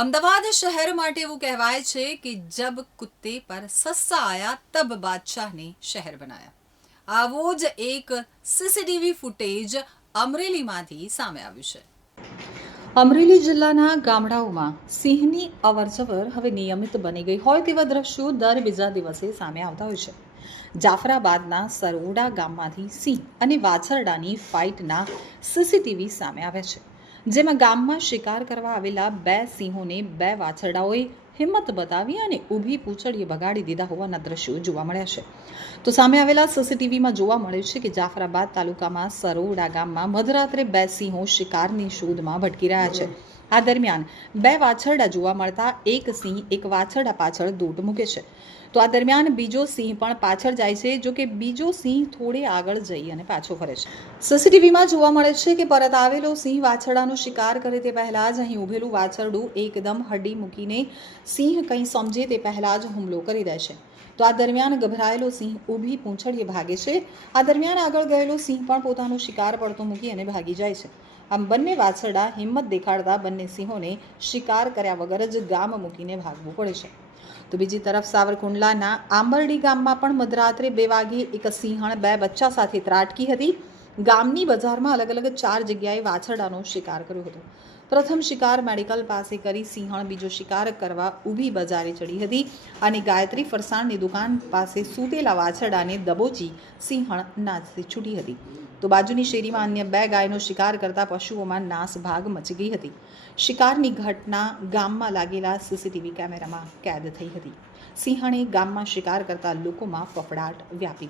અમદાવાદ શહેર માટે એવું કહેવાય છે કે જબ કુત્તે પર સસ્સા આયા, તબ બાદશાહને શહેર બનાયા. આવો જ એક સીસીટીવી ફૂટેજ અમરેલીમાંથી સામે આવ્યું છે. અમરેલી જિલ્લાના ગામડાઓમાં સિંહની અવરજવર હવે નિયમિત બની ગઈ હોય તેવા દ્રશ્યો દર બીજા દિવસે સામે આવતા હોય છે. જાફરાબાદના સરોડા ગામમાંથી સિંહ અને વાછરડાની ફાઇટના સીસીટીવી સામે આવ્યા છે. જેમાં ગામમાં શિકાર કરવા આવેલા બે સિંહોને બે વાછરડાઓએ હિંમત બતાવી અને ઊભી પૂંછડીએ બગાડી દીધા હોવાના દ્રશ્યો જોવા મળ્યા છે. તો સામે આવેલા સીસીટીવીમાં જોવા મળે છે કે જાફરાબાદ તાલુકામાં સરોડા ગામમાં મધરાત્રે બે સિંહો શિકારની શોધમાં ભટકી રહ્યા છે. આ દરમિયાન બે વાછરડા જોવા મળતા, એક સિંહ, એક વાછરડા પાછળ દોટ મૂકે છે. તો આ દરમિયાન બીજો સિંહ પણ પાછળ જાય છે, જો કે બીજો સિંહ થોડે આગળ જઈ અને પાછો ફરે છે. સીસીટીવીમાં જોવા મળે છે કે પરત આવેલો સિંહ વાછરડાનો શિકાર કરે તે પહેલાં જ અહીં ઊભેલું વાછરડું એકદમ હડી મૂકીને સિંહ કંઈ સમજે તે પહેલાં જ હુમલો કરી દે છે તો આ દરમિયાન ગભરાયેલો સિંહ ઊભી પૂંછડીએ ભાગે છે. આ દરમિયાન આગળ ગયેલો સિંહ પણ પોતાનો શિકાર પડતો મૂકી અને ભાગી જાય છે. આમ બંને વાછરડા હિંમત દેખાડતા બંને સિંહોને શિકાર કર્યા વગર જ ગામ મૂકીને ભાગવું પડે છે. તો બીજી તરફ સાવરકુંડલાના આંબરડી ગામમાં પણ મધરાત્રે બે વાગે એક સિંહણ બે બચ્ચા સાથે ત્રાટકી હતી. ગામની બજારમાં અલગ અલગ ચાર જગ્યાએ વાછરડાનો શિકાર કર્યો હતો. પ્રથમ શિકાર મેડિકલ પાસે કરી સિંહણ, બીજો શિકાર કરવા ઊભી બજારે ચડી હતી અને ગાયત્રી ફરસાણની દુકાન પાસે સૂતેલા વાછરડાને દબોચી સિંહણ નાસથી છૂટી હતી. તો બાજુની શેરીમાં અન્ય બે ગાયનો શિકાર કરતા પશુઓમાં નાસ ભાગ મચી ગઈ હતી. શિકારની ઘટના ગામમાં લાગેલા સીસીટીવી કેમેરામાં કેદ થઈ હતી. સિંહણે ગામમાં શિકાર કરતા લોકોમાં ફફડાટ વ્યાપી ગયો.